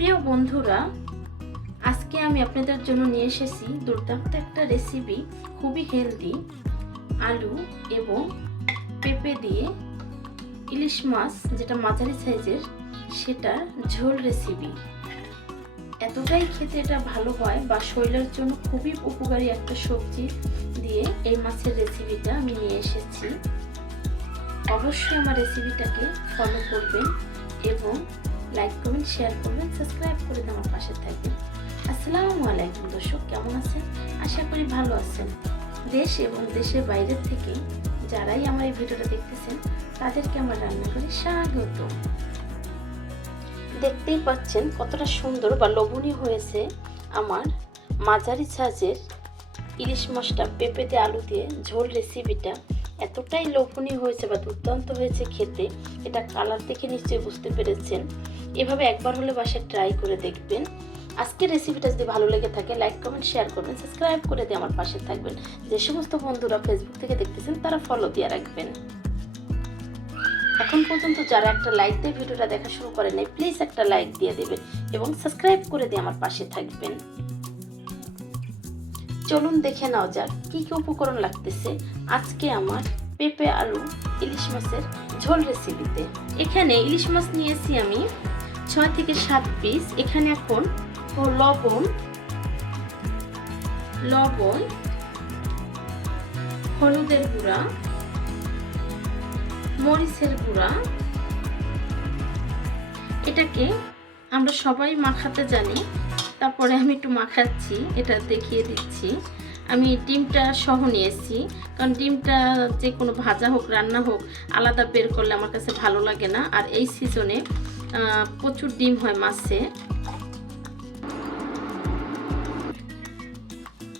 প্রিয় বন্ধুরা, আজকে আমি আপনাদের জন্য নিয়ে এসেছি দুর্দান্ত একটা রেসিপি খুবই হেলদি আলু এবং পেঁপে দিয়ে ইলিশ মাছ, যেটা মাঝারি সাইজের, সেটা ঝোল রেসিপি এতটাই খেতে এটা ভালো হয় বা শরীরের জন্য খুবই উপকারী একটা সবজি দিয়ে এই মাছের রেসিপিটা আমি নিয়ে এসেছি। অবশ্যই আমার রেসিপিটাকে ফলো করবেন এবং লাইক করবেন শেয়ার করবেন সাবস্ক্রাইব করে আমার পাশে থাকবেন। আসসালামু আলাইকুম দর্শক, কেমন আছেন? আশা করি ভালো আছেন। দেশ এবং দেশের বাইরের থেকে যারাই আমার এই ভিডিওটা দেখতেছেন, তাদেরকে আমার রান্নাঘরে স্বাগত। দেখতেই পাচ্ছেন কতটা সুন্দর বা লোভনীয় হয়েছে আমার মাঝারি সাজের ইলিশ মাছটা পেঁপেতে আলু দিয়ে ঝোল রেসিপিটা এতটাই লোভনীয় হয়েছে বা দুর্দান্ত হয়েছে খেতে, এটা কালার দেখে নিশ্চয়ই বুঝতে পেরেছেন। এভাবে একবার হলে বাসায় ট্রাই করে দেখবেন। আজকের রেসিপিটা যদি ভালো লেগে থাকে লাইক কমেন্ট শেয়ার করবেন সাবস্ক্রাইব করে দিয়ে আমার পাশে থাকবেন। যে সমস্ত বন্ধুরা ফেসবুক থেকে দেখতেছেন, তারা ফলো দিয়ে রাখবেন। এখন পর্যন্ত যারা একটা লাইক দিয়ে ভিডিওটা দেখা শুরু করেন প্লিজ একটা লাইক দিয়ে দেবেন এবং সাবস্ক্রাইব করে দিয়ে আমার পাশে থাকবেন। চলুন দেখে নেওয়া যাক কী কী উপকরণ লাগতেছে আজকে আমার পেঁপে আলু ইলিশ মাছের ঝোল রেসিপিতে এখানে ইলিশ মাছ নিয়েছি আমি ছয় থেকে সাত পিস এখানে এখন লবণ লবণ, হলুদের গুঁড়া, মরিচের গুঁড়া। এটাকে আমরা সবাই মাখাতে জানি। তারপরে আমি একটু মাখাচ্ছি, এটা দেখিয়ে দিচ্ছি। আমি ডিমটা সহ নিয়েছি, কারণ ডিমটা যে কোনো ভাজা হোক, রান্না হোক, আলাদা বের করলে আমার কাছে ভালো লাগে না। আর এই সিজনে প্রচুর ডিম হয় মাছে।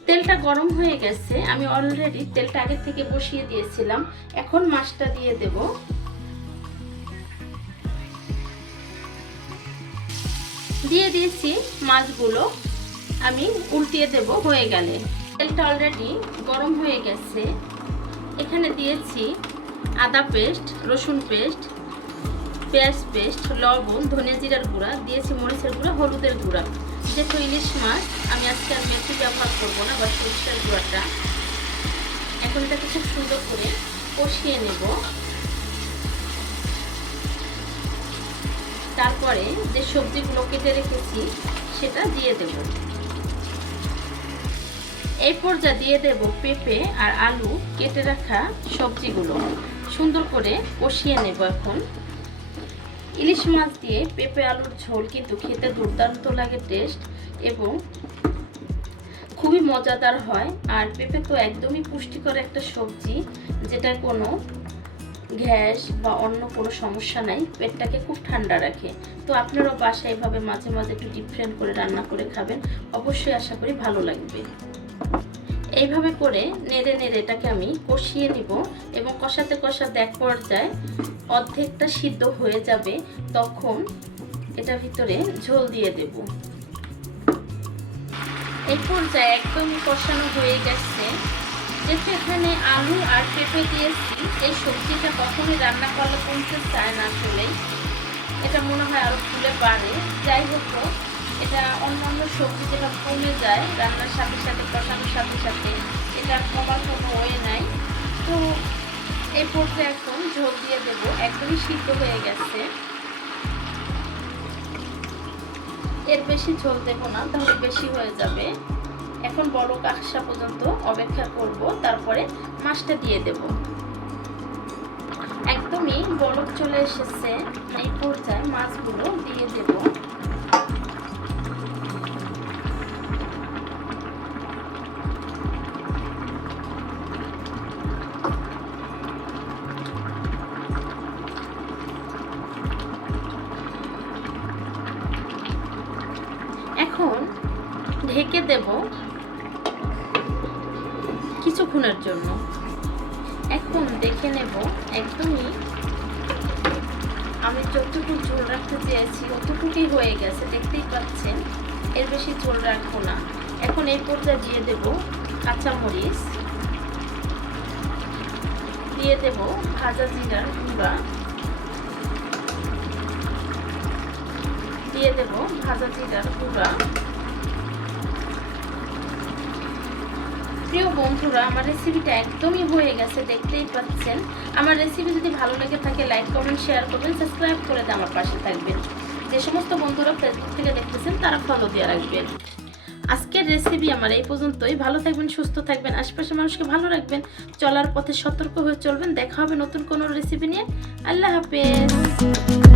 তেলটা গরম হয়ে গেছে, আমি অলরেডি তেলটা আগে থেকে বসিয়ে দিয়েছিলাম। এখন মাছটা দিয়ে দেব। দিয়ে দিয়েছি মাছগুলো। আমি উল্টিয়ে দেব, হয়ে গেলে। তেলটা অলরেডি গরম হয়ে গেছে। এখানে দিয়েছি আদা পেস্ট, রসুন পেস্ট, পেঁয়াজ পেস্ট, লবণ, ধনে জিরার গুঁড়া, দিয়েছি মরিচের গুঁড়া, হলুদের গুঁড়া। যেহেতু ইলিশ মাছ, আমি আজকে আর মেথি ব্যবহার করব না, বা সরিষার গুঁড়াটা। এখন এটাকে খুব সুন্দর করে কষিয়ে নেব। তারপরে যে সবজিগুলো কেটে রেখেছি, সেটা দিয়ে দেব। এই পর্যায়ে দিয়ে দেব পেঁপে আর আলু, কেটে রাখা সবজিগুলো। সুন্দর করে কষিয়ে নেব এখন। ইলিশ মাছ দিয়ে পেঁপে আলুর ঝোল কিন্তু খেতে দুর্দান্ত লাগে, টেস্ট এবং খুবই মজাদার হয়। আর পেঁপে তো একদমই পুষ্টিকর একটা সবজি, যেটা কোনো গ্যাস বা অন্য কোনো সমস্যা নাই, পেটটাকে খুব ঠান্ডা রাখে। তো আপনারাও বাসায় এভাবে মাঝে মাঝে একটু ডিফারেন্ট করে রান্না করে খাবেন, অবশ্যই আশা করি ভালো লাগবে। এইভাবে করে নেড়ে নেড়ে এটাকে আমি কষিয়ে নিব এবং কষাতে কষাতে এক পর্যায়ে অর্ধেকটা সিদ্ধ হয়ে যাবে, তখন এটা ভিতরে ঝোল দিয়ে দেব। এই পর্যায়ে একদমই কষানো হয়ে গেছে। যেহেতু এখানে আলু আর পেঁপে দিয়েছি এই সবজিটা কখনোই রান্না করলে কমতে চায় না আসলে এটা মনে হয় আরও ফুলে পারে। যাই হোক এটা অন্যান্য সবজি যেটা কমে যায়, রান্নার সাথে সাথে, কষানোর সাথে সাথে, এটা কমার কোনো ওয়ে নাই। তো এই পর্যায়ে এখন ঝোল দিয়ে দেব। একদমই সিদ্ধ হয়ে গেছে। এর বেশি ঝোল দেবো না, তাহলে বেশি হয়ে যাবে। এখন বড় কাকসা পর্যন্ত অপেক্ষা করব, তারপরে মাছটা দিয়ে দেব। একদমই বরফ চলে এসেছে, এই পর্যায়ে মাছগুলো দিয়ে দেব। এখন ঢেকে দেব কিছুক্ষণের জন্য। এখন দেখে নেব, একদমই আমি যতটুকু ঝোল রাখতে চেয়েছি, অতটুকুই হয়ে গেছে, দেখতেই পাচ্ছেন, এর বেশি ঝোল রাখব না। এখন এই পর্যায়ে দিয়ে দেব কাঁচামরিচ, দিয়ে দেব ভাজা জিরার গুঁড়া, দিয়ে দেব ভাজা জিরার গুঁড়া। প্রিয় বন্ধুরা, আমার রেসিপিটা একদমই হয়ে গেছে, দেখতেই পাচ্ছেন। আমার রেসিপি যদি ভালো লেগে থাকে লাইক কমেন্ট শেয়ার করবেন সাবস্ক্রাইব করে দিয়ে আমার পাশে থাকবেন। যে সমস্ত বন্ধুরা ফেসবুক থেকে দেখতেছেন, তারা ফলো দিয়ে রাখবেন। আজকের রেসিপি আমার এই পর্যন্তই। ভালো থাকবেন, সুস্থ থাকবেন, আশপাশের মানুষকে ভালো রাখবেন, চলার পথে সতর্ক হয়ে চলবেন। দেখা হবে নতুন কোনো রেসিপি নিয়ে। আল্লাহ হাফেজ।